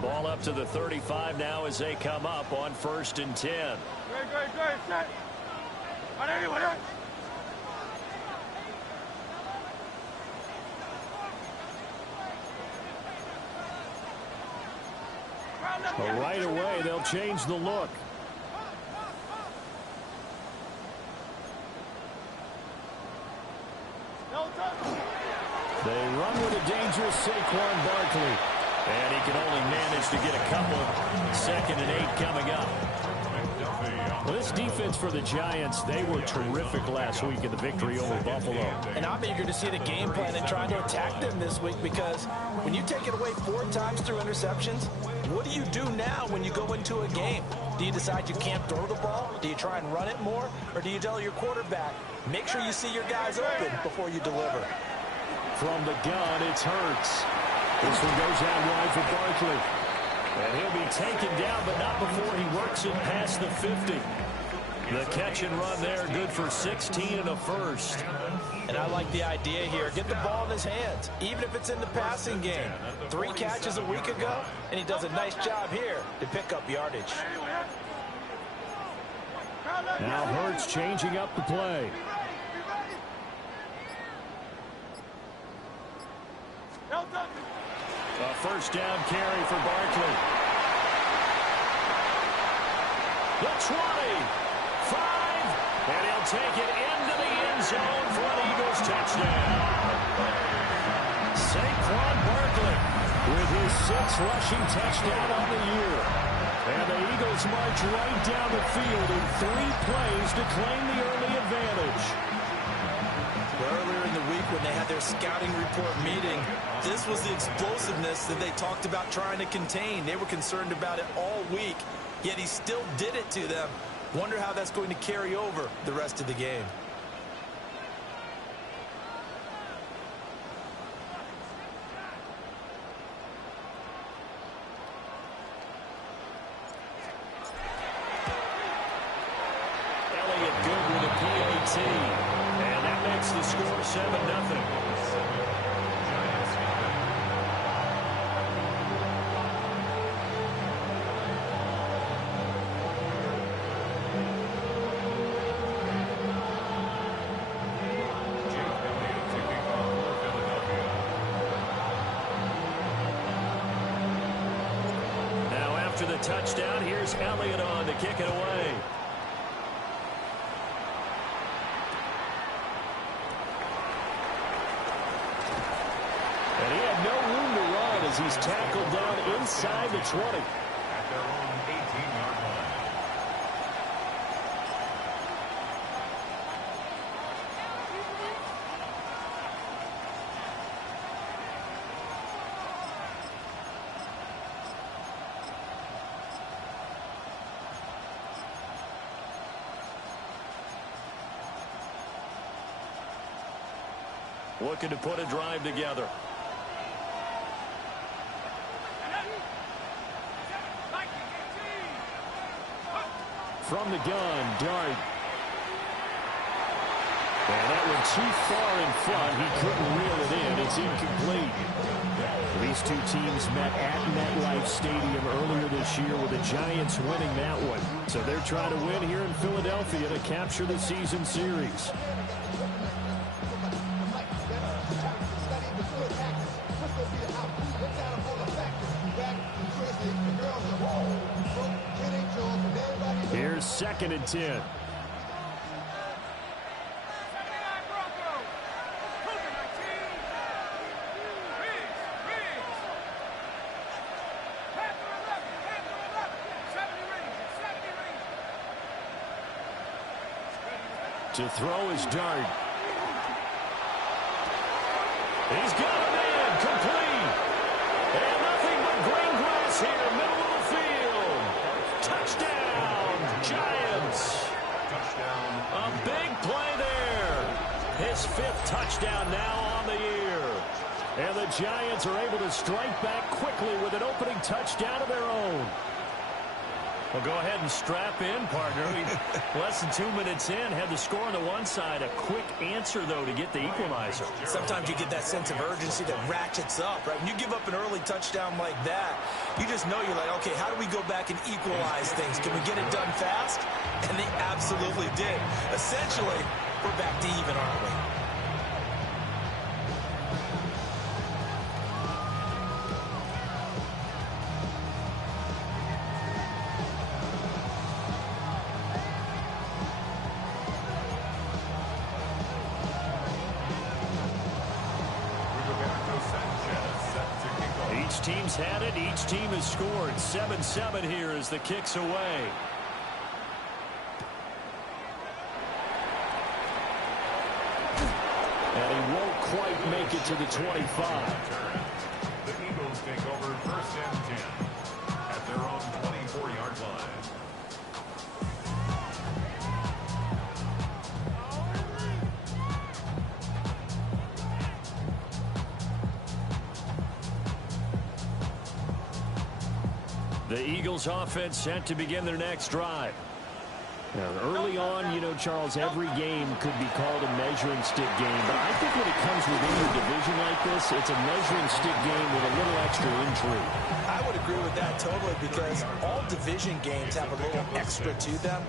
Ball up to the 35 now as they come up on 1st and 10. Great, set. But right away, they'll change the look. They run with a dangerous Saquon Barkley. And he can only manage to get a couple. 2nd and 8 coming up. Well, this defense for the Giants, they were terrific last week in the victory over Buffalo. And I'm eager to see the game plan and trying to attack them this week, because when you take it away 4 times through interceptions, what do you do now when you go into a game? Do you decide you can't throw the ball? Do you try and run it more? Or do you tell your quarterback, make sure you see your guys open before you deliver? From the gun, it's Hurts. This one goes out wide for Barkley. And he'll be taken down, but not before he works it past the 50. The catch and run there, good for 16 and a first. And I like the idea here. Get the ball in his hands, even if it's in the passing game. 3 catches a week ago, and he does a nice job here to pick up yardage. Now Hurts changing up the play. A 1st down carry for Barkley. The 20, 5, and he'll take it into the end zone for an Eagles touchdown. Saquon Barkley with his 6th rushing touchdown on the year. And the Eagles march right down the field in 3 plays to claim the early advantage. Earlier in the week when they had their scouting report meeting, this was the explosiveness that they talked about trying to contain. They were concerned about it all week, yet he still did it to them. Wonder how that's going to carry over the rest of the game. Elliott good with a PAT. And that makes the score 7-0. Now after the touchdown, here's Elliott on to kick it away. He's tackled down inside the 20. At their own 18-yard line. Looking to put a drive together. From the gun, Dart. And that went too far in front. He couldn't reel it in. It's incomplete. These 2 teams met at MetLife Stadium earlier this year with the Giants winning that one. So they're trying to win here in Philadelphia to capture the season series. Here's 2nd and 10. To throw is Dart. He's got a man complete. And nothing but green grass here, middle of the field. Touchdown, Giants. Touchdown. A big play there. His 5th touchdown now on the year. And the Giants are able to strike back quickly with an opening touchdown of their own. Well, go ahead and strap in, partner. Less than 2 minutes in, had the score on the one side. A quick answer, though, to get the equalizer. Sometimes you get that sense of urgency that ratchets up, right? When you give up an early touchdown like that, you just know you're like, okay, how do we go back and equalize things? Can we get it done fast? And they absolutely did. Essentially, we're back to even, aren't we? Each team's had it. Each team has scored. 7-7 here as the kick's away. And he won't quite make it to the 25. The Eagles take over first and 10 at their own 24-yard line. The Eagles offense set to begin their next drive. Now, early on, you know, Charles, every game could be called a measuring stick game. But I think when it comes within your division like this, it's a measuring stick game with a little extra intrigue. I would agree with that totally because all division games have a little extra to them.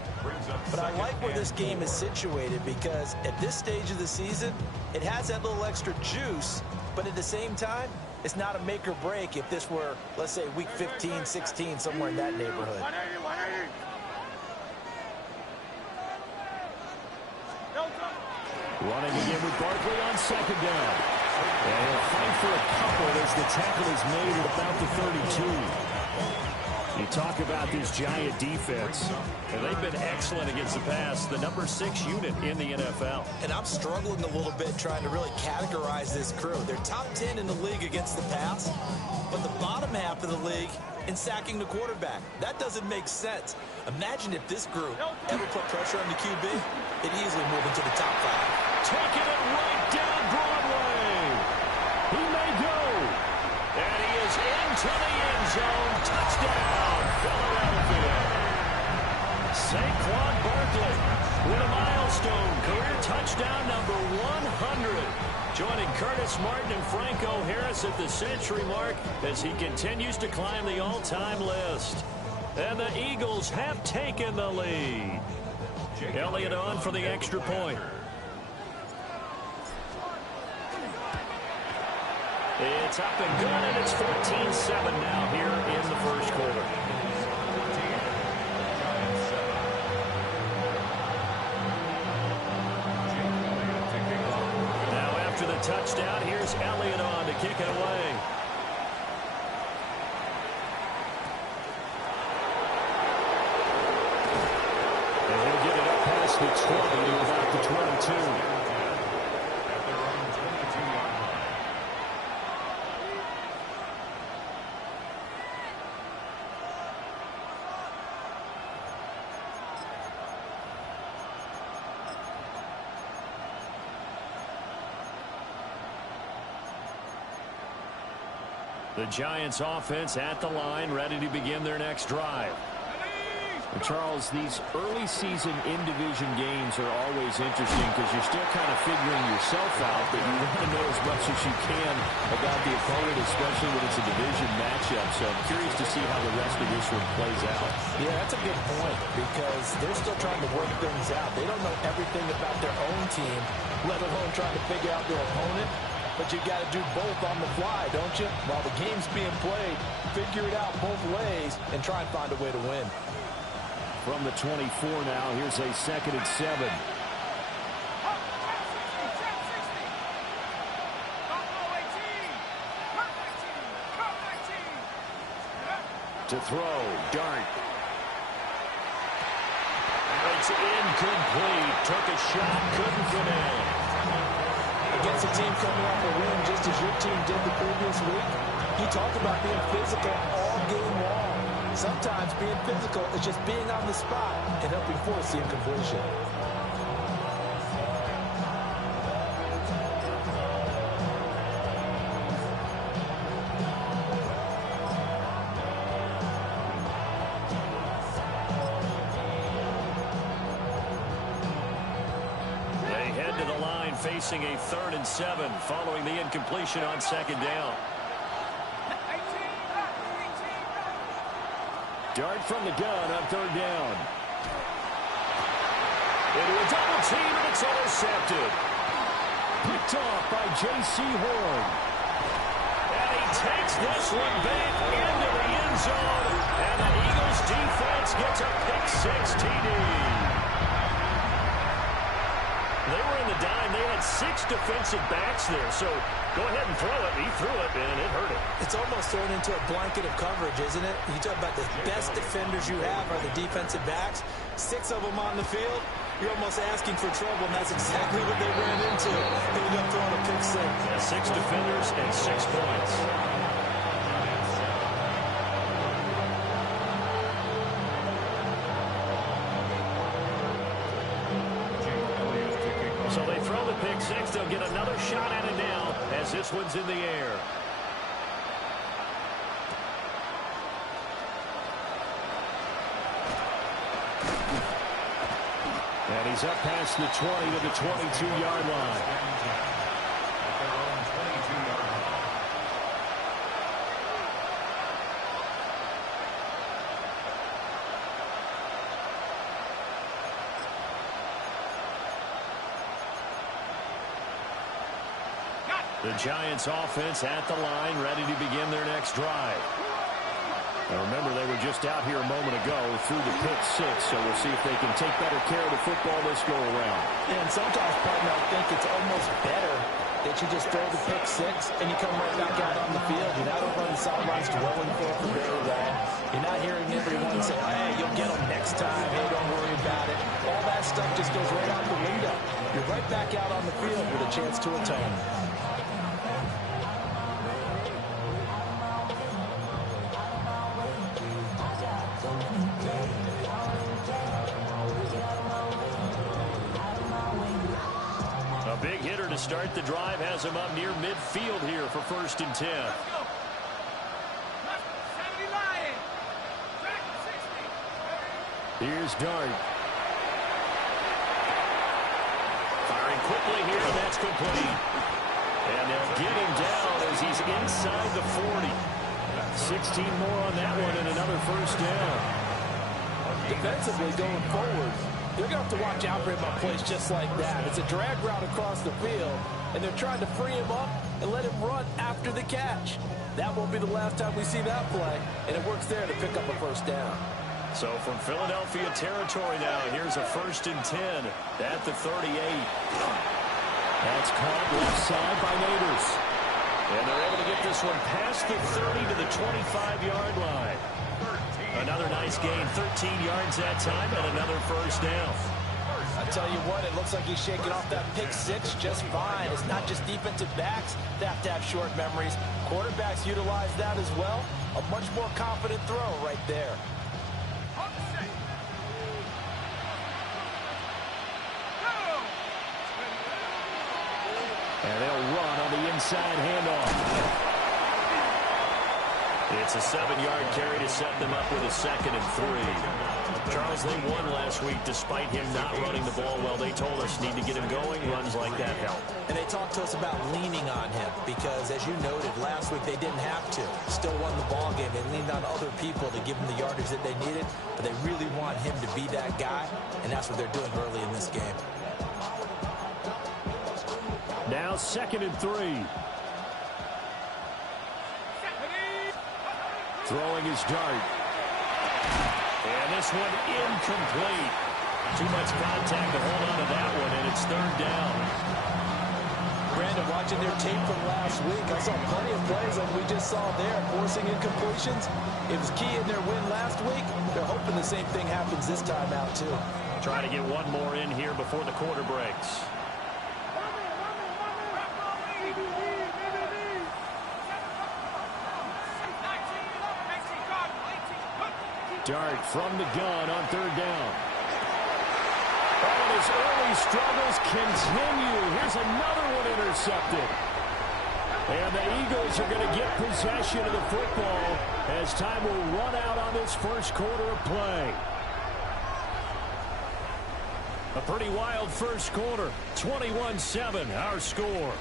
But I like where this game is situated because at this stage of the season, it has that little extra juice. But at the same time, it's not a make or break if this were, let's say, week 15, 16, somewhere in that neighborhood. 180, 180. Running again with Barkley on second down. And he'll fight for a couple as the tackle is made at about the 32. You talk about this Giant defense, and they've been excellent against the pass, the number 6 unit in the NFL. And I'm struggling a little bit trying to really categorize this crew. They're top 10 in the league against the pass, but the bottom half of the league in sacking the quarterback. That doesn't make sense. Imagine if this group ever put pressure on the QB, it'd easily move into the top 5. Taking it right down Broadway. He may go. And he is into the end zone. Touchdown, Philadelphia. Saquon Barkley with a milestone career touchdown number 100. Joining Curtis Martin and Franco Harris at the century mark as he continues to climb the all-time list. And the Eagles have taken the lead. Elliott on for the extra point. It's up and good, and it's 14-7 now here in the first quarter. Now after the touchdown, here's Elliott on to kick it away. And he'll get it up past the 20 to about the 22. The Giants offense at the line, ready to begin their next drive. And Charles, these early season in-division games are always interesting because you're still kind of figuring yourself out, but you want to know as much as you can about the opponent, especially when it's a division matchup. So I'm curious to see how the rest of this one plays out. Yeah, that's a good point because they're still trying to work things out. They don't know everything about their own team, let alone trying to figure out their opponent. But you got to do both on the fly, don't you? While the game's being played, figure it out both ways and try and find a way to win. From the 24 now, here's a 2nd and 7. To throw, Dart. It's incomplete. Took a shot, couldn't finish. Against a team coming off a win just as your team did the previous week, you talked about being physical all game long. Sometimes being physical is just being on the spot and helping force the incompletion. facing a 3rd and 7 following the incompletion on 2nd down. Dart from the gun on 3rd down. Into a double team, and it's intercepted. Picked off by J.C. Horn. And he takes this one back into the end zone. And the Eagles defense gets a pick-6 TD. They were in the dime. They had 6 defensive backs there. So go ahead and throw it. He threw it, and it hurt him. It's almost thrown into a blanket of coverage, isn't it? You talk about the best defenders you have are the defensive backs. 6 of them on the field. You're almost asking for trouble, and that's exactly what they ran into. They ended up throwing a pick-6. Yeah, 6 defenders and 6 points. So they throw the pick-6. They'll get another shot at it now as this one's in the air. And he's up past the 20 to the 22-yard line. The Giants offense at the line, ready to begin their next drive. Now remember, they were just out here a moment ago through the pick-6, so we'll see if they can take better care of the football this go-around. Yeah, and sometimes, partner, I think it's almost better that you just throw the pick-6 and you come right back out on the field. You're not over on the sidelines dwelling for it for very long. You're not hearing everyone say, hey, you'll get them next time. Hey, don't worry about it. All that stuff just goes right out the window. You're right back out on the field with a chance to atone. A big hitter to start the drive has him up near midfield here for 1st and 10. Here's Dart. Firing quickly here, and that's complete. And they'll get him down as he's inside the 40. 16 more on that one and another 1st down. Defensively going forward, they're going to have to watch out for him on plays just like that. It's a drag route across the field, and they're trying to free him up and let him run after the catch. That won't be the last time we see that play, and it works there to pick up a 1st down. So from Philadelphia territory now, here's a 1st and 10 at the 38. That's caught left side by Neighbors. And they're able to get this one past the 30 to the 25-yard line. Another nice gain, 13 yards that time, and another 1st down. I tell you what, it looks like he's shaking off that pick-6 just fine. It's not just defensive backs that have to have short memories. Quarterbacks utilize that as well. A much more confident throw right there. And they'll run on the inside handoff. It's a 7-yard carry to set them up with a 2nd and 3. Charles, they won last week despite him not running the ball well. They told us need to get him going. Runs like that help. And they talked to us about leaning on him because, as you noted, last week they didn't have to. Still won the ball game. They leaned on other people to give them the yardage that they needed, but they really want him to be that guy, and that's what they're doing early in this game. Now 2nd and 3. Throwing his Dart. And this one incomplete. Too much contact to hold on to that one, and it's 3rd down. Brandon, watching their tape from last week, I saw plenty of plays like we just saw there, forcing incompletions. It was key in their win last week. They're hoping the same thing happens this time out, too. Trying to get one more in here before the quarter breaks. Dart from the gun on 3rd down. Oh, and his early struggles continue. Here's another one intercepted. And the Eagles are going to get possession of the football as time will run out on this 1st quarter of play. A pretty wild first quarter. 21-7, our score.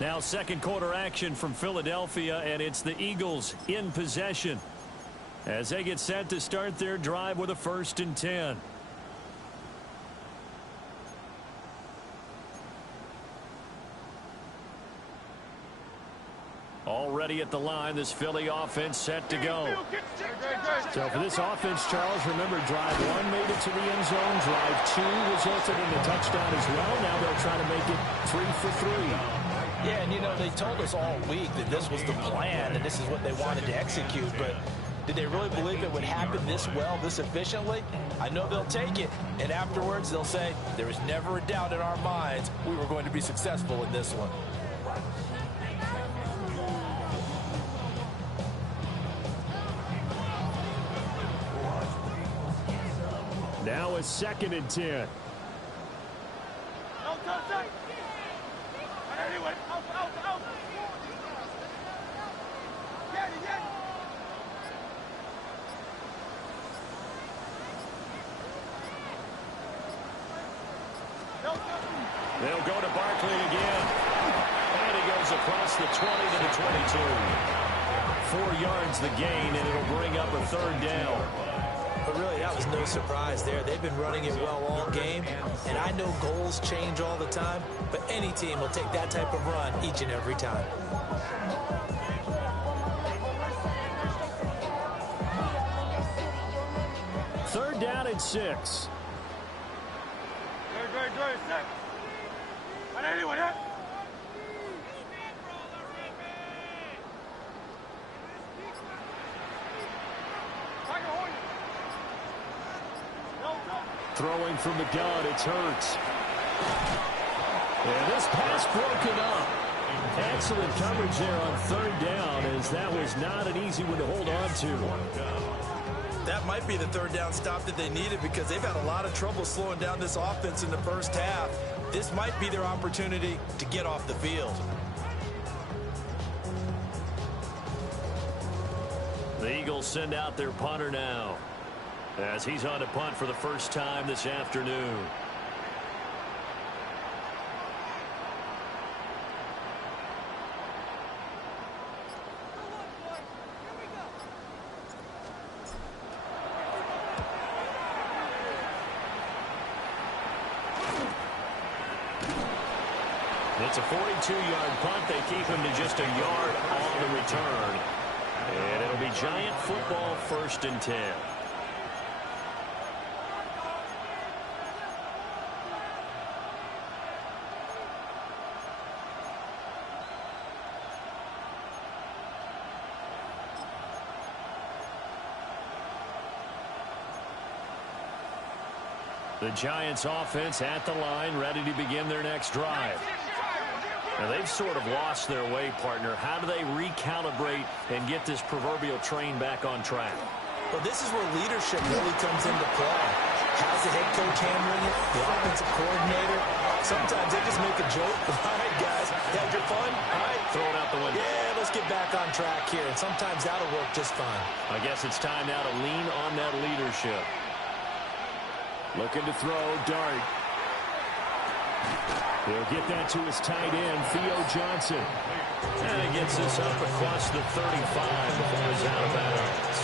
Now second quarter action from Philadelphia, and it's the Eagles in possession as they get set to start their drive with a 1st and 10. Already at the line, this Philly offense set to go. So for this offense, Charles, remember, drive 1 made it to the end zone. Drive 2 resulted in a touchdown as well. Now they'll try to make it 3 for 3. Yeah, and you know, they told us all week that this was the plan and this is what they wanted to execute, but did they really believe it would happen this well, this efficiently? I know they'll take it, and afterwards they'll say, there was never a doubt in our minds we were going to be successful in this one. Now a 2nd and 10. They'll go to Barkley again. And he goes across the 20 to the 22. 4 yards the gain, and it'll bring up a 3rd down. But really, that was no surprise there. They've been running it well all game, and I know goals change all the time, but any team will take that type of run each and every time. Third down and 6. Throwing from the gun, it's Hurts. And this pass broken up. Excellent coverage there on 3rd down, as that was not an easy one to hold on to. That might be the 3rd down stop that they needed because they've had a lot of trouble slowing down this offense in the first half. This might be their opportunity to get off the field. The Eagles send out their punter now, as he's on to punt for the first time this afternoon. It's a 42-yard punt. They keep him to just a yard on the return. And it'll be Giant football, 1st and 10. The Giants offense at the line, ready to begin their next drive. Now, they've sort of lost their way, partner. How do they recalibrate and get this proverbial train back on track? Well, this is where leadership really comes into play. How's the head coach handling it? The offensive coordinator? Sometimes they just make a joke. All right, guys, had your fun? All right. Throw it out the window. Yeah, let's get back on track here. And sometimes that'll work just fine. I guess it's time now to lean on that leadership. Looking to throw, Dart. He'll get that to his tight end, Theo Johnson. And he gets this up across the 35 before he's out of bounds.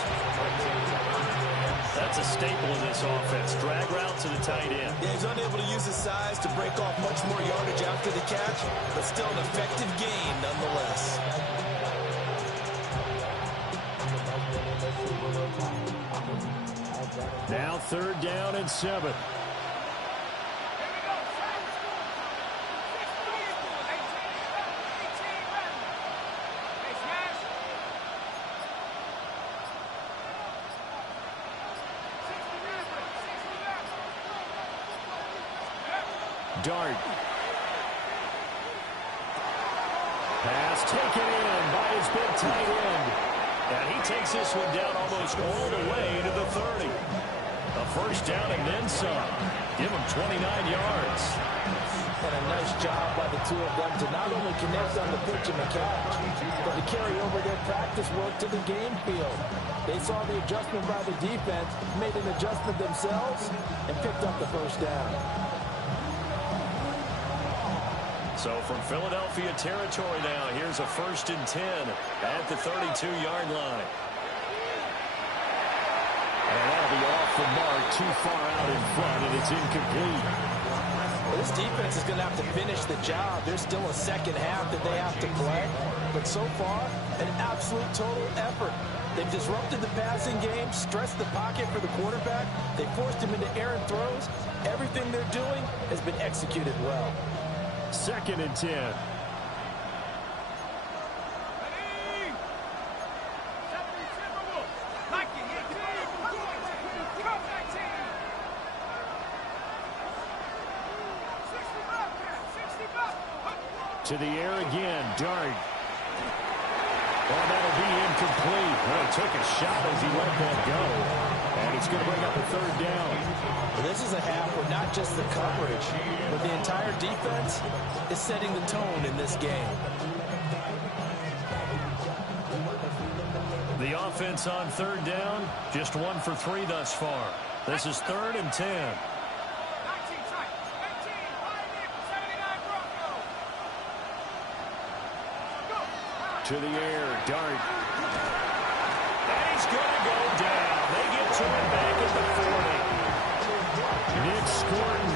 That's a staple in this offense. Drag route to the tight end. Yeah, he's unable to use his size to break off much more yardage after the catch, but still an effective gain nonetheless. Now 3rd down and 7. Dart. Pass taken in by his big tight end. And he takes this one down almost all the way to the 30. A 1st down and then some. Give him 29 yards. And a nice job by the two of them to not only connect on the pitch and the catch, but to carry over their practice work to the game field. They saw the adjustment by the defense, made an adjustment themselves, and picked up the first down. So from Philadelphia territory now, here's a 1st and 10 at the 32-yard line. And that'll be off the mark, too far out in front, and it's incomplete. This defense is going to have to finish the job. There's still a second half that they have to play. But so far, an absolute total effort. They've disrupted the passing game, stressed the pocket for the quarterback. They forced him into errant throws. Everything they're doing has been executed well. 2nd and 10. To the air again, Dart. Oh, that'll be incomplete. Well, he took a shot as he let that go. And it's going to bring up a 3rd down. Well, this is a half where not just the coverage, but the entire defense is setting the tone in this game. The offense on 3rd down, just 1 for 3 thus far. This is 3rd and 10. To the air, Dart. And he's going to go down. They get to him back at the 40. Nick Scorton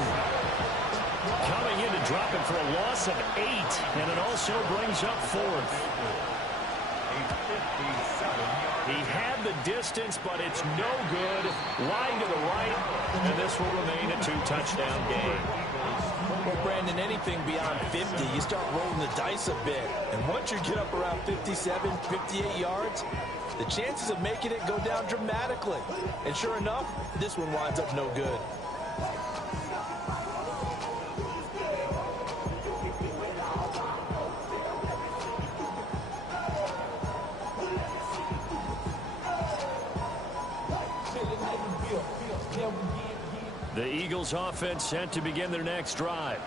coming in to drop it for a loss of 8. And it also brings up 4th. He had the distance, but it's no good. Line to the right, and this will remain a 2-touchdown game. Well, Brandon, anything beyond 50, you start rolling the dice a bit. And once you get up around 57, 58 yards, the chances of making it go down dramatically. And sure enough, this one winds up no good. The Eagles offense set to begin their next drive.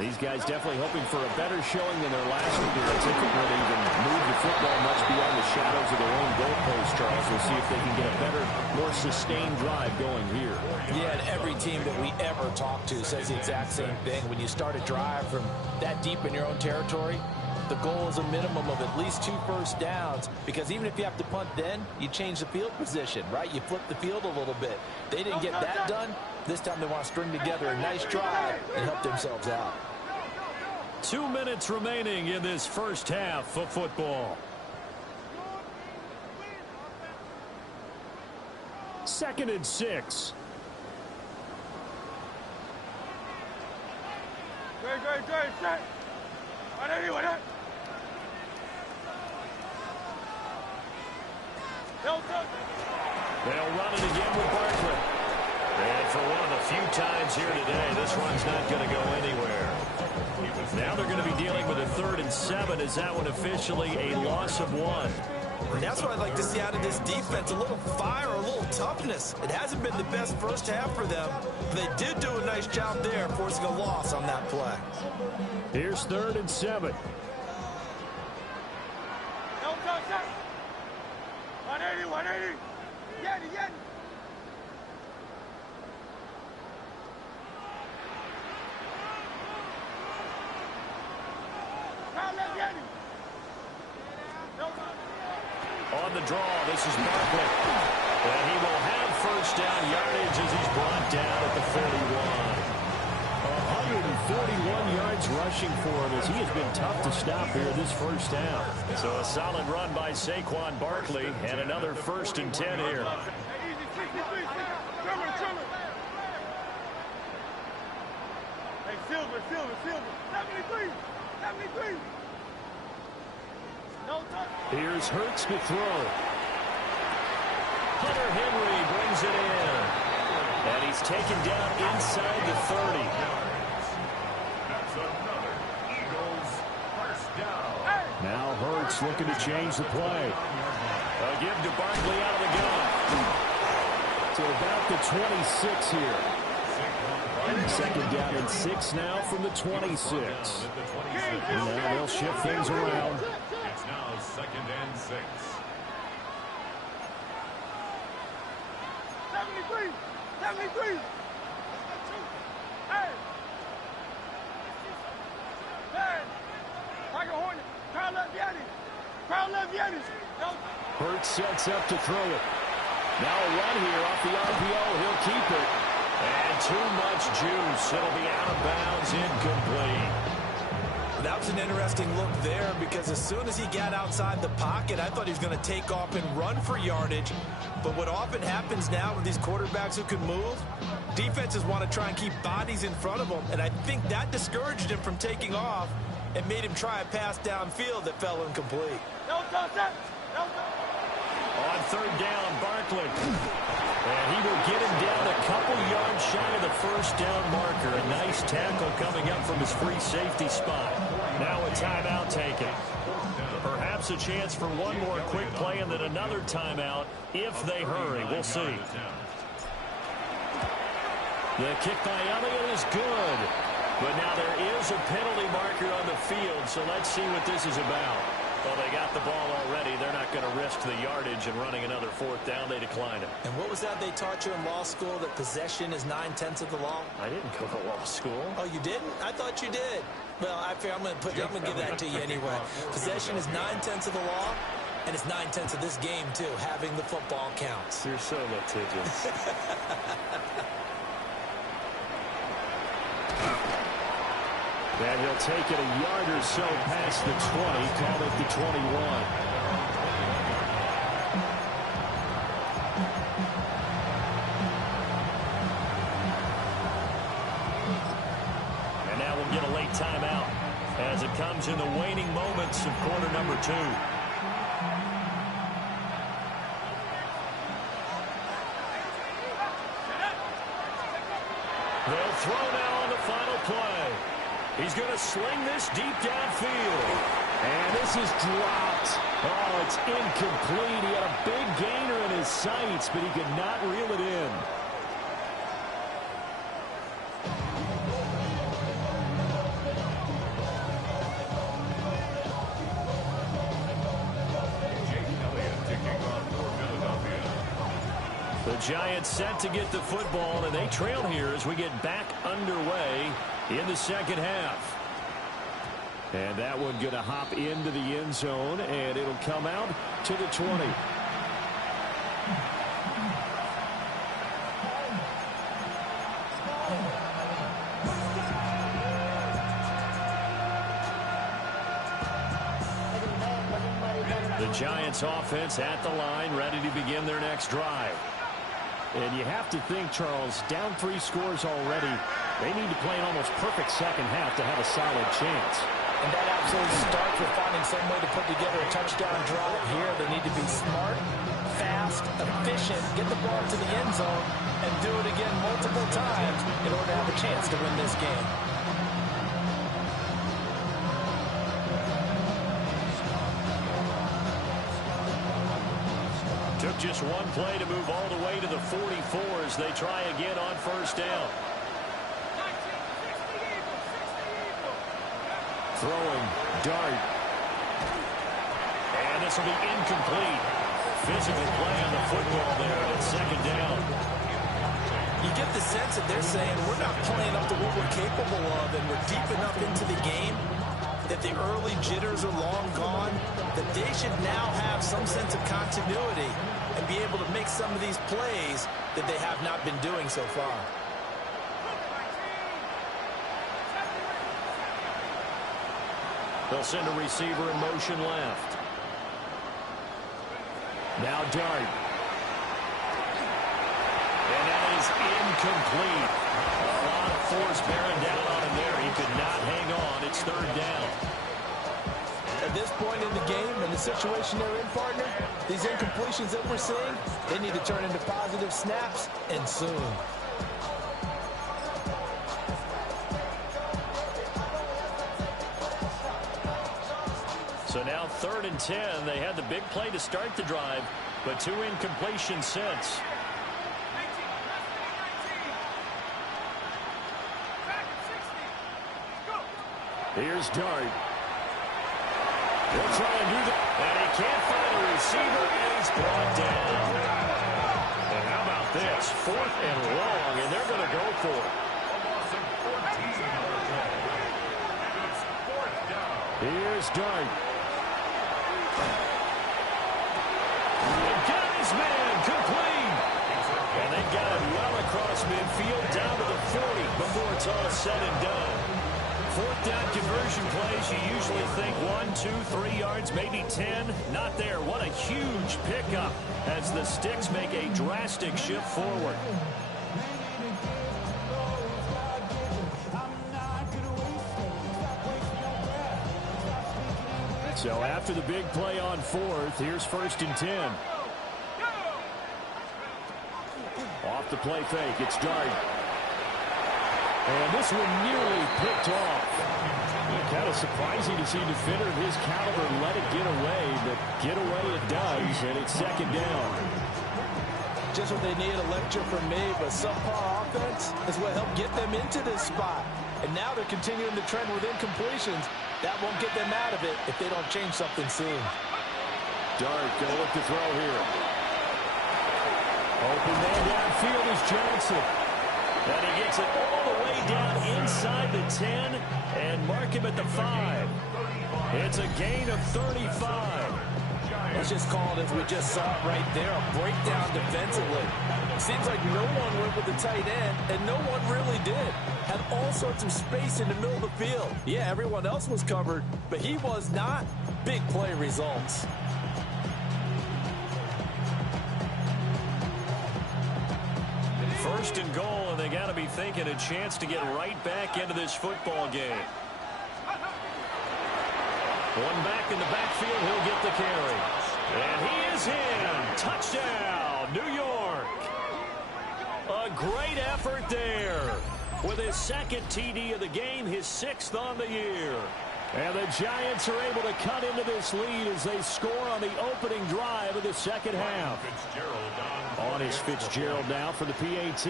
These guys definitely hoping for a better showing than their last one. I think they're going to even move the football much beyond the shadows of their own goalpost, Charles. We'll see if they can get a better, more sustained drive going here. Yeah, and every team that we ever talk to says the exact same thing. When you start a drive from that deep in your own territory, the goal is a minimum of at least 2 first downs, because even if you have to punt then, you change the field position, right? You flip the field a little bit. They didn't get that done. This time they want to string together a nice drive and help themselves out. 2 minutes remaining in this first half of football. 2nd and 6. Great, set. They'll run it again with Barkley. And for one of the few times here today, this run's not going to go anywhere. Now they're going to be dealing with a 3rd and 7. Is that one officially a loss of 1? And that's what I'd like to see out of this defense, a little fire, a little toughness. It hasn't been the best first half for them, but they did do a nice job there, forcing a loss on that play. Here's 3rd and 7. 180. Yeti. On the draw, this is Barkley. And he will have first down yardage as he's brought down at the 41. 141 yards rushing for him as he has been tough to stop here this first half. So a solid run by Saquon Barkley and another 1st and 10 here. Hey, Silver. 73. Here's Hurts to throw. Hunter Henry brings it in. And he's taken down inside the 30. That's another Eagles first down. Now Hurts looking to change the play. A give to Barkley out of the gun. To about the 26 here. Second down and 6 now from the 26. Now they'll shift things around. It's now second and 6. 73! 73! Hey! Hey! Tiger Hornet! Crowd left Yetis! Crowd left Yetis! Hurts sets up to throw it. Now a run here off the RPO. He'll keep it. And too much juice. It'll be out of bounds, incomplete. That was an interesting look there because as soon as he got outside the pocket, I thought he was going to take off and run for yardage. But what often happens now with these quarterbacks who can move, defenses want to try and keep bodies in front of them. And I think that discouraged him from taking off and made him try a pass downfield that fell incomplete. No touch that! No touch! On third down, Barkley. And he will get him down a couple yards shy of the first down marker. A nice tackle coming up from his free safety spot. Now a timeout taken. Perhaps a chance for one more quick play and then another timeout if they hurry. We'll see. The kick by Elliott is good. But now there is a penalty marker on the field, so let's see what this is about. Well, they got the ball already. They're not going to risk the yardage and running another fourth down. They decline it. And what was that they taught you in law school, that possession is 9/10 of the law? I didn't go to law school. Oh, you didn't? I thought you did. Well, I'm going to give that to you anyway. Possession is 9/10 of the law, and it's 9/10 of this game, too. Having the football counts. You're so litigious. And he'll take it a yard or so past the 20, call it the 21. And now we'll get a late timeout as it comes in the waning moments of quarter number 2. They'll throw now on the final play. He's going to sling this deep downfield. And this is dropped. Oh, it's incomplete. He had a big gainer in his sights, but he could not reel it in. The Giants set to get the football, and they trail here as we get back underway in the second half. And that one going to hop into the end zone, and it'll come out to the 20. The Giants offense at the line, ready to begin their next drive. And you have to think, Charles, down 3 scores already. They need to play an almost perfect second half to have a solid chance. And that absolutely starts with finding some way to put together a touchdown drive here. They need to be smart, fast, efficient, get the ball to the end zone, and do it again multiple times in order to have a chance to win this game. Took just one play to move all the way to the 44 as they try again on first down. Throwing, dart. And this will be incomplete. Physical play on the football there at second down. You get the sense that they're saying we're not playing up to what we're capable of, and we're deep enough into the game that the early jitters are long gone, that they should now have some sense of continuity and be able to make some of these plays that they have not been doing so far. They'll send a receiver in motion left. Now dart. And that is incomplete. A lot of force bearing down on him there. He could not hang on. It's third down. At this point in the game, in the situation they're in, partner, these incompletions that we're seeing, they need to turn into positive snaps, and soon. So now 3rd and 10. They had the big play to start the drive, but 2 incompletions since. Here's Dart. He'll try and do that. And he can't find a receiver, and he's brought down. And how about this? 4th and long, and they're going to go for it. Here's Dart. They got his man complete. And they got it well across midfield down to the 40 before it's all said and done. 4th down conversion plays, you usually think 1, 2, 3 yards, maybe 10. Not there. What a huge pickup as the Sticks make a drastic shift forward. So after the big play on 4th, here's 1st and 10. Off the play fake, it's Dart. And this one nearly picked off. Kind of surprising to see a defender of his caliber let it get away, but get away it does, and it's 2nd down. Just what they need, a lecture from me, but subpar offense is what helped get them into this spot. And now they're continuing the trend with incompletions. That won't get them out of it if they don't change something soon. Dart going to look to throw here. Open man downfield is Johnson. And he gets it all the way down inside the 10 and mark him at the 5. It's a gain of 35. Let's just call it as we just saw it right there, a breakdown defensively. Seems like no one went with the tight end, and no one really did. Had all sorts of space in the middle of the field. Yeah, everyone else was covered, but he was not. Big play results. First and goal, and they got to be thinking a chance to get right back into this football game. One back in the backfield, he'll get the carry. And he is in. Touchdown, New York. A great effort there. With his 2nd TD of the game, his 6th on the year. And the Giants are able to cut into this lead as they score on the opening drive of the 2nd half. On is Fitzgerald now for the PAT.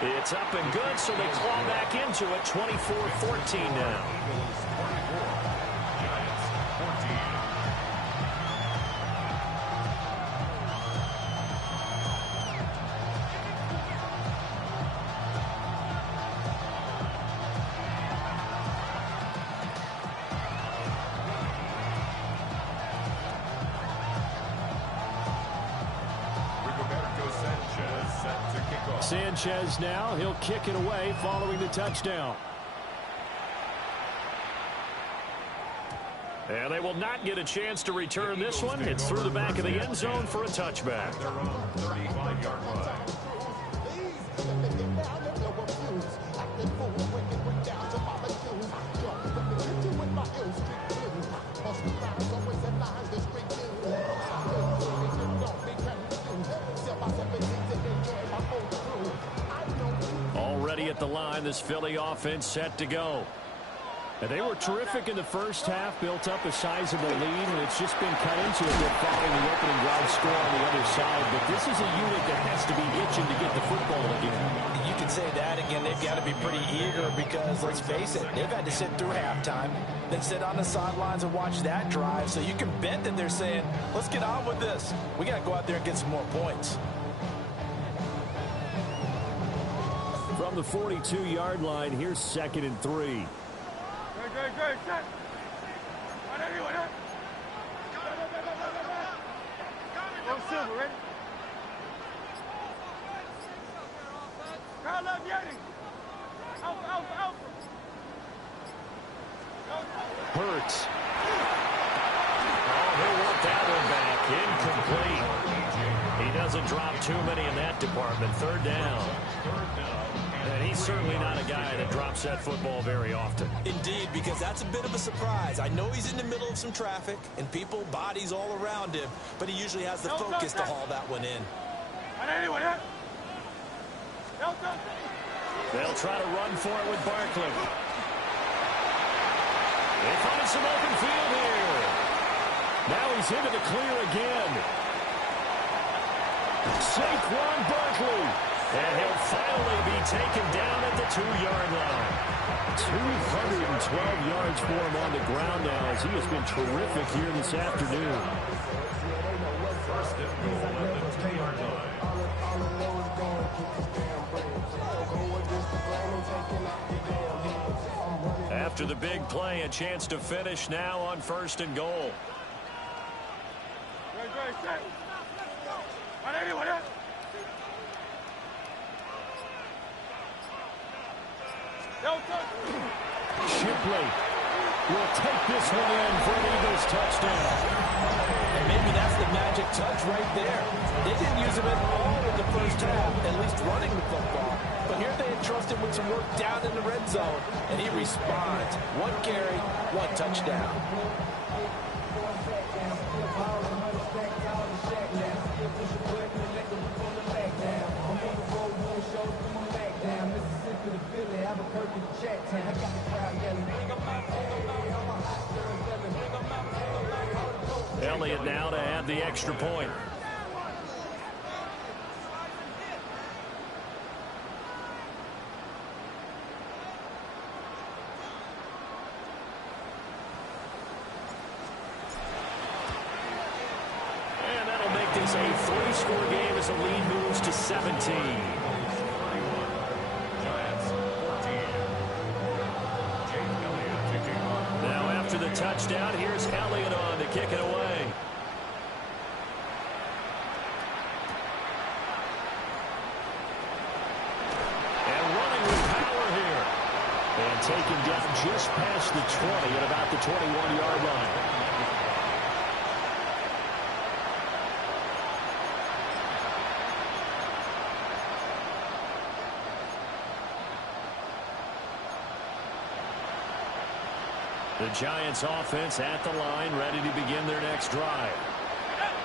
It's up and good, so they claw back into it, 24-14 now. Sanchez now, he'll kick it away following the touchdown. And they will not get a chance to return this one. It's through the back of the end zone for a touchback. Already at the line, this Philly offense set to go. And they were terrific in the first half, built up a sizable lead, and it's just been cut into a bit following the opening drive score on the other side. But this is a unit that has to be itching to get the football again. You can say that again. They've got to be pretty eager because, let's face it, they've had to sit through halftime, then sit on the sidelines and watch that drive. So you can bet that they're saying, let's get on with this. We got to go out there and get some more points. From the 42-yard line, here's 2nd and 3. Good. Set. On anyone, huh? Go Silver, ready? Kyle left Yeti. Out. Hurts. Oh, he'll want that one back. Incomplete. He doesn't drop too many in that department. 3rd down. And he's certainly not a guy that drops that football very often. Indeed, because that's a bit of a surprise. I know he's in the middle of some traffic and people, bodies all around him, but he usually has the focus to haul that one in. They'll try to run for it with Barkley. They find some open field here. Now he's into the clear again. Saquon Barkley. And he'll finally be taken down at the 2-yard line. 212 yards for him on the ground now, as he has been terrific here this afternoon. First and goal at the 2-yard line. After the big play, a chance to finish now on 1st and goal. Shipley will take this one in for an Eagles touchdown. And maybe that's the magic touch right there. They didn't use him at all in the first half, at least running the football. But here they entrust him with some work down in the red zone, and he responds. 1 carry, 1 touchdown. Elliott now to add the extra point. And that'll make this a 3-score game as the lead moves to 17. Now after the touchdown, here's Elliott on to kick it away. And running with power here. And taken down just past the 20 at about the 21-yard line. The Giants offense at the line, ready to begin their next drive.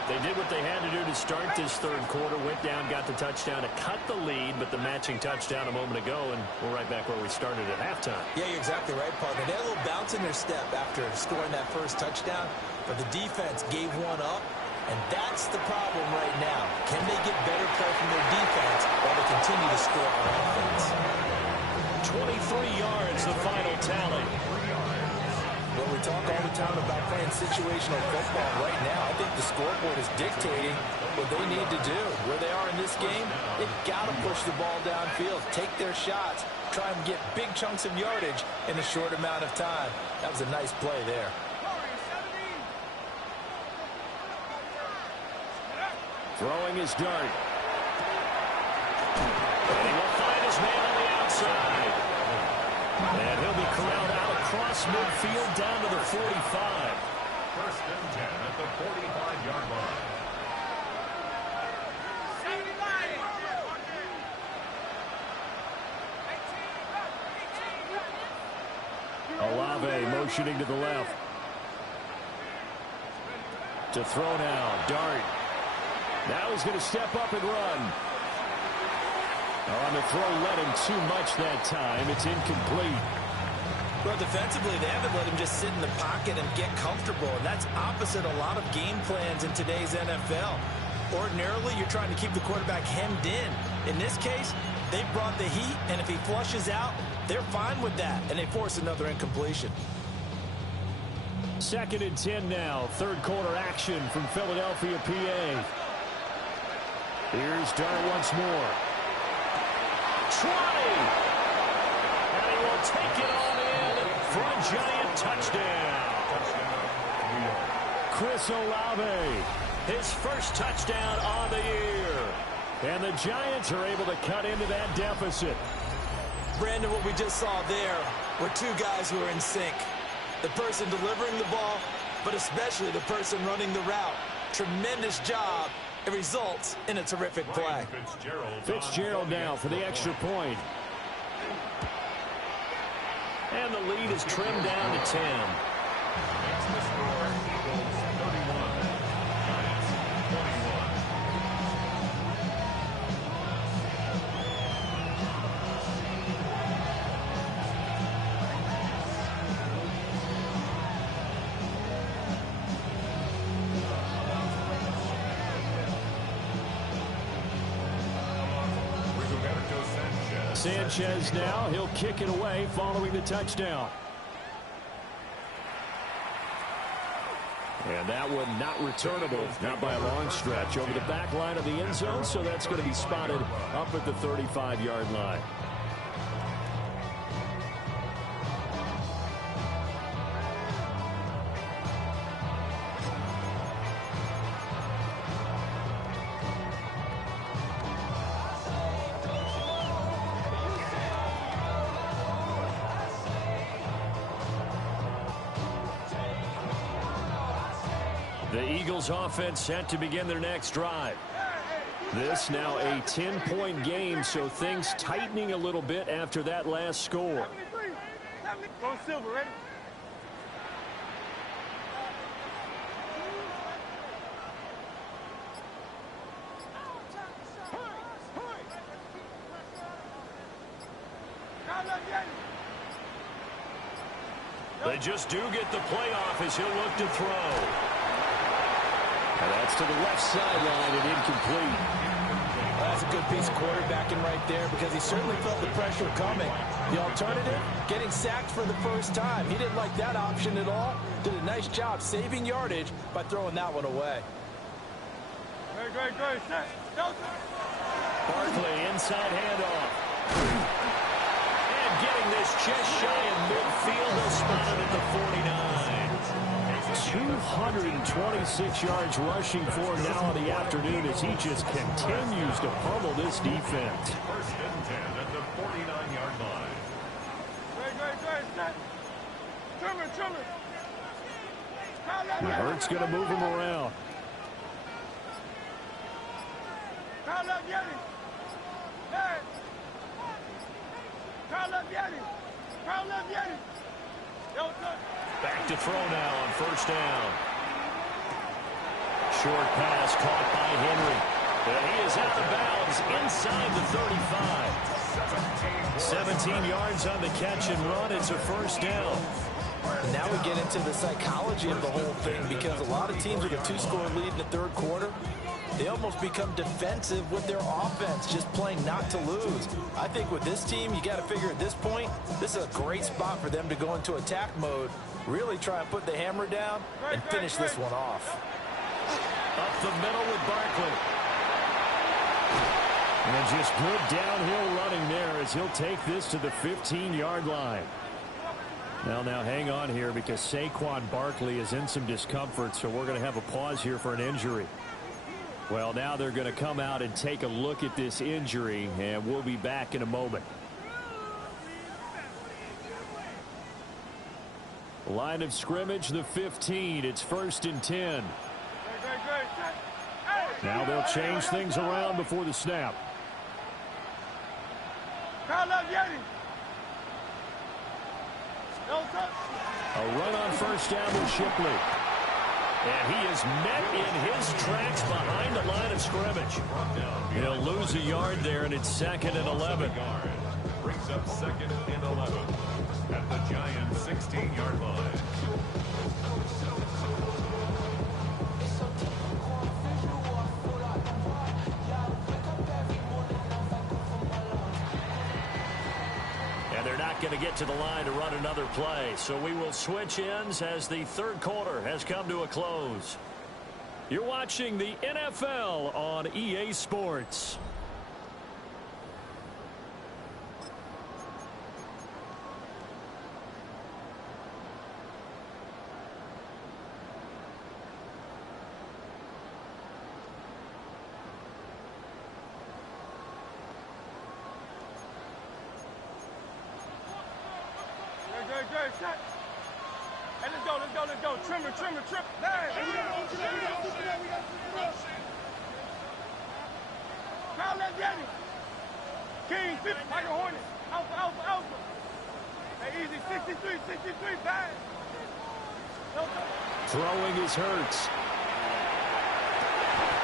They did what they had to do to start this third quarter, went down, got the touchdown to cut the lead, but the matching touchdown a moment ago, and we're right back where we started at halftime. Yeah, you're exactly right, partner. They had a little bounce in their step after scoring that first touchdown, but the defense gave one up, and that's the problem right now. Can they get better play from their defense while they continue to score on offense? 23 yards, the final tally. Well, we talk all the time about playing situational football. Right now, I think the scoreboard is dictating what they need to do. Where they are in this game, they've got to push the ball downfield, take their shots, try and get big chunks of yardage in a short amount of time. That was a nice play there. Throwing his dart. And he will find his man on the outside. And he'll be corralled out across midfield down to the 45. First and 10 at the 45-yard line. Olave motioning to the left. To throw now, Dart. Now he's going to step up and run. On the throw, led him too much that time. It's incomplete. Well, defensively, they haven't let him just sit in the pocket and get comfortable, and that's opposite a lot of game plans in today's NFL. Ordinarily, you're trying to keep the quarterback hemmed in. In this case, they brought the heat, and if he flushes out, they're fine with that, and they force another incompletion. 2nd and 10 now. Third quarter action from Philadelphia, PA. Here's Dart once more. 20! And he will take it on in for a Giant touchdown. Chris Olave, his first touchdown on the year. And the Giants are able to cut into that deficit. Brandon, what we just saw there were two guys who are in sync. The person delivering the ball, but especially the person running the route. Tremendous job. It results in a terrific play. Fitzgerald now for the extra point. And the lead is trimmed down to 10. Makes the score Eagles 31, Giants 21. Sanchez now. He'll kick it away following the touchdown. And that one not returnable, not by a long stretch, over the back line of the end zone, so that's going to be spotted up at the 35-yard line. The Eagles offense set to begin their next drive. This now a 10-point game, so things tightening a little bit after that last score. Go Silver, ready? They just do get the playoff as he'll look to throw. And that's to the left sideline and incomplete. That's a good piece of quarterbacking right there because he certainly felt the pressure coming. The alternative, getting sacked for the first time. He didn't like that option at all. Did a nice job saving yardage by throwing that one away. Great. Set. Barkley inside handoff. And getting this just shy of midfield. They'll spot it at the 49. 226 yards rushing for now in the afternoon as he just continues to pummel this defense. First and 10 at the 49-yard line. Great. Set. Trimmer. Hurt's going to move him around. Kyle left Yeti. Hey. Kyle left Yeti. Back to throw now on first down. Short pass caught by Henry. And he is out of bounds inside the 35. 17 yards on the catch and run. It's a first down. And now we get into the psychology of the whole thing because a lot of teams with a 2-score lead in the third quarter, they almost become defensive with their offense, just playing not to lose. I think with this team, you got to figure at this point, this is a great spot for them to go into attack mode, really try and put the hammer down and finish this one off. Up the middle with Barkley. And just good downhill running there as he'll take this to the 15-yard line. Now hang on here because Saquon Barkley is in some discomfort, so we're going to have a pause here for an injury. Well, now they're going to come out and take a look at this injury, and we'll be back in a moment. Line of scrimmage, the 15. It's first and 10. Now they'll change things around before the snap. A run on first down with Shipley. And he is met in his tracks behind the line of scrimmage. He'll lose a yard there, and it's second and 11. Brings up second and 11 at the Giants' 16-yard line. And they're not going to get to the line to run another play. So we will switch ends as the third quarter has come to a close. You're watching the NFL on EA Sports. Set. Hey, let's go. Trimmer. Kyle left Yeti. King, 50, like a Hornet. Alpha. Hey, easy, 63, bad. Throwing is Hurts.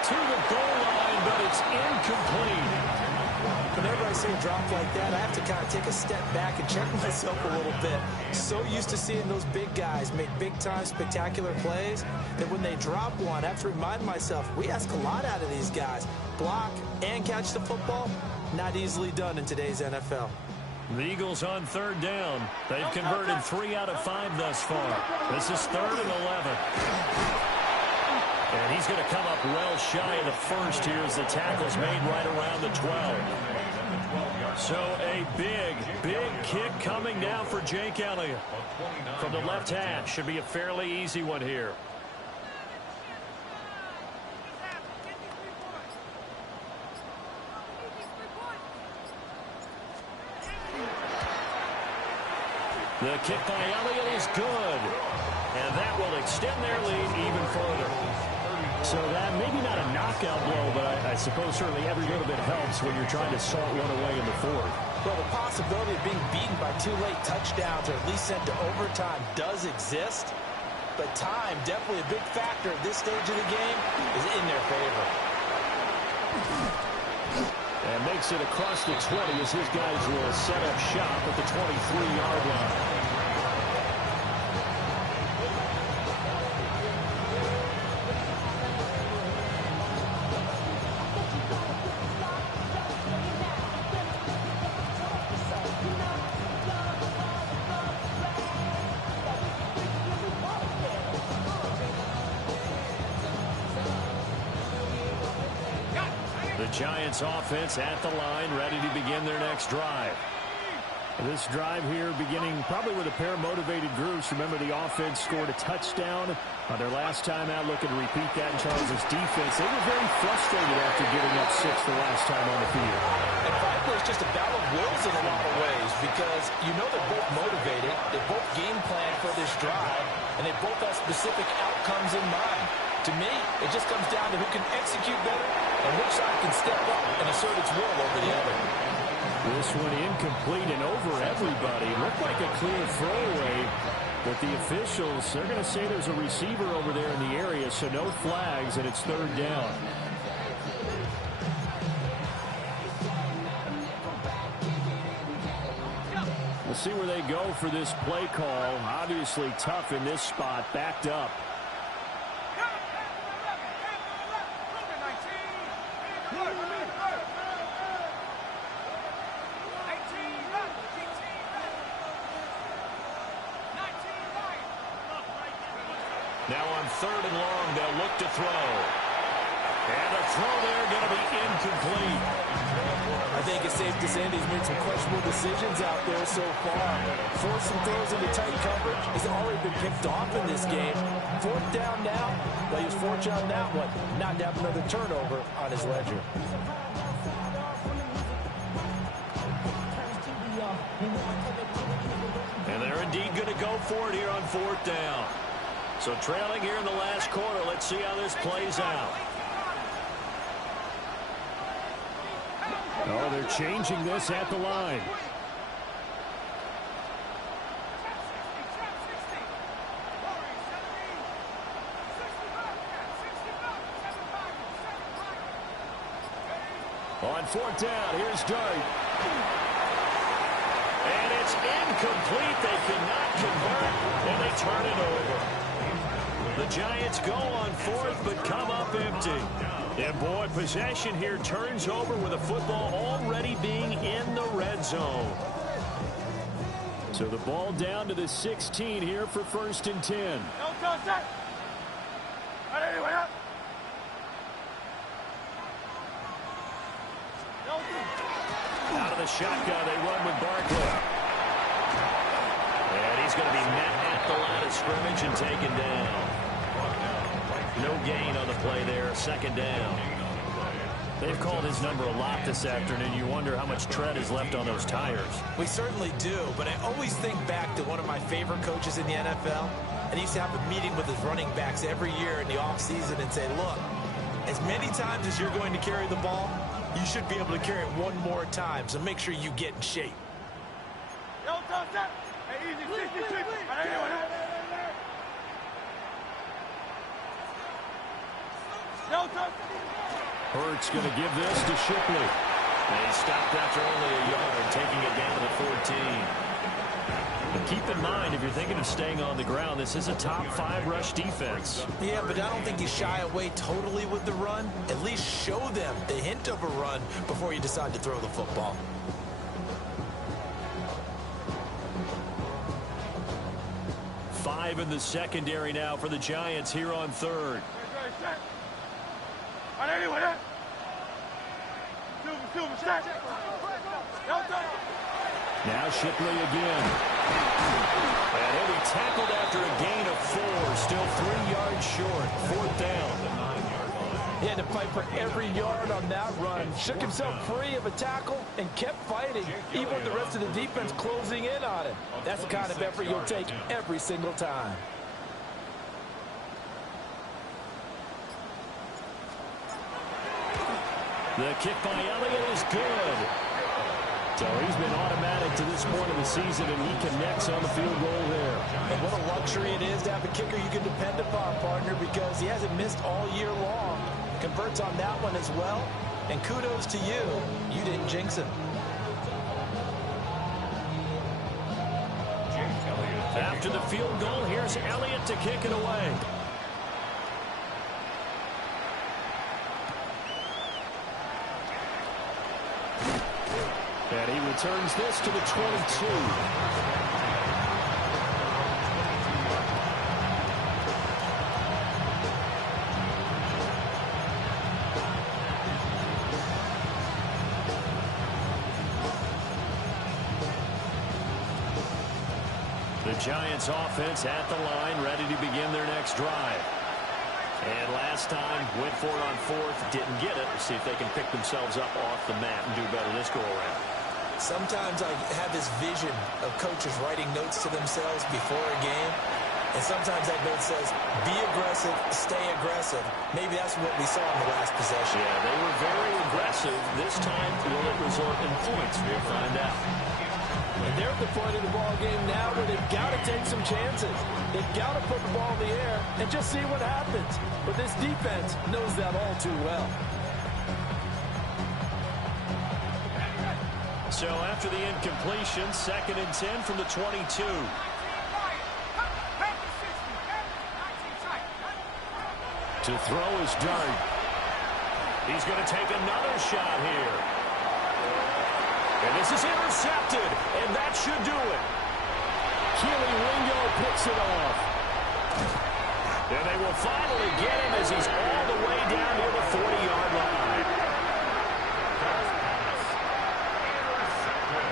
To the goal line, but it's incomplete. Whenever I see a drop like that, I have to kind of take a step back and check myself a little bit. So used to seeing those big guys make big-time spectacular plays that when they drop one, I have to remind myself, we ask a lot out of these guys. Block and catch the football. Not easily done in today's NFL. The Eagles on third down. They've converted 3 out of 5 thus far. This is 3rd and 11. And he's going to come up well shy of the first here as the tackle's made right around the 12. So a big kick coming now for Jake Elliott. From the left hash. Should be a fairly easy one here. The kick by Elliott is good. And that will extend their lead even further. So that maybe not a knockout blow, but I suppose certainly every little bit helps when you're trying to salt one away in the 4th. Well, the possibility of being beaten by 2 late touchdowns or at least sent to overtime does exist. But time, definitely a big factor at this stage of the game, is in their favor. And makes it across the 20 as his guys will set up shop at the 23-yard line. Giants offense at the line, ready to begin their next drive. This drive here beginning probably with a pair of motivated groups. Remember, the offense scored a touchdown on their last time out. Looking to repeat that in Charles' defense. They were very frustrated after giving up 6 the last time on the field. And frankly, it's just a battle of wills in a lot of ways because you know they're both motivated. They both game plan for this drive, and they both have specific outcomes in mind. To me, it just comes down to who can execute better and which side can step up and assert its will over the other. This one incomplete and over everybody. Looked like a clear throwaway, but the officials, they're going to say there's a receiver over there in the area, so no flags, and it's 3rd down. We'll see where they go for this play call. Obviously tough in this spot, backed up. Now on 3rd and long, they'll look to throw. And the throw there going to be incomplete. I think it's safe to say that he's made some questionable decisions out there so far. Forced some throws into tight coverage. He's already been picked off in this game. 4th down now. Well, he was fortunate on that one, not to have another turnover on his ledger. And they're indeed going to go for it here on 4th down. So trailing here in the last quarter. Let's see how this plays out. Oh, they're changing this at the line. On 4th down, here's Dart. And it's incomplete. They cannot convert, and they turn it over. The Giants go on 4th, but come up empty. And boy, possession here turns over with the football already being in the red zone. So the ball down to the 16 here for 1st and 10. Out of the shotgun, they run with Barkley. And he's going to be met at the line of scrimmage and taken down. No gain on the play there, 2nd down. They've called his number a lot this afternoon. You wonder how much tread is left on those tires. We certainly do, but I always think back to one of my favorite coaches in the NFL, and he used to have a meeting with his running backs every year in the offseason and say, look, as many times as you're going to carry the ball, you should be able to carry it one more time, so make sure you get in shape. Hurts going to give this to Shipley. And he stopped after only a yard, taking it down to the 14. The Keep in mind, if you're thinking of staying on the ground, this is a top 5 rush defense. Yeah, but I don't think you shy away totally with the run. At least show them the hint of a run before you decide to throw the football. Five in the secondary now for the Giants here on third. Now Shipley again. And he'll be tackled after a gain of 4. Still 3 yards short. 4th down. He had to fight for every yard on that run. Shook himself free of a tackle and kept fighting, even with the rest of the defense closing in on him. That's the kind of effort you'll take every single time. The kick by Elliott is good. So he's been automatic to this point of the season, and he connects on the field goal there. And what a luxury it is to have a kicker you can depend upon, partner, because he hasn't missed all year long. Converts on that one as well. And kudos to you. You didn't jinx him. After the field goal, here's Elliott to kick it away. And he returns this to the 22. The Giants offense at the line, ready to begin their next drive. And last time, went for it on 4th, didn't get it. Let's see if they can pick themselves up off the mat and do better this go-around. Sometimes I have this vision of coaches writing notes to themselves before a game. And sometimes that note says, be aggressive, stay aggressive. Maybe that's what we saw in the last possession. Yeah, they were very aggressive. This time, will it result in points? We'll find out. And they're at the point of the ball game now where they've got to take some chances. They've got to put the ball in the air and just see what happens. But this defense knows that all too well. So after the incompletion, 2nd and 10 from the 22. To throw is Dart. He's going to take another shot here. And this is intercepted, and that should do it. Keely Ringo picks it off. And they will finally get him as he's all the way down near the 40-yard line.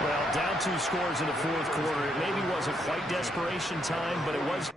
Well, down 2 scores in the 4th quarter. It maybe wasn't quite desperation time, but it was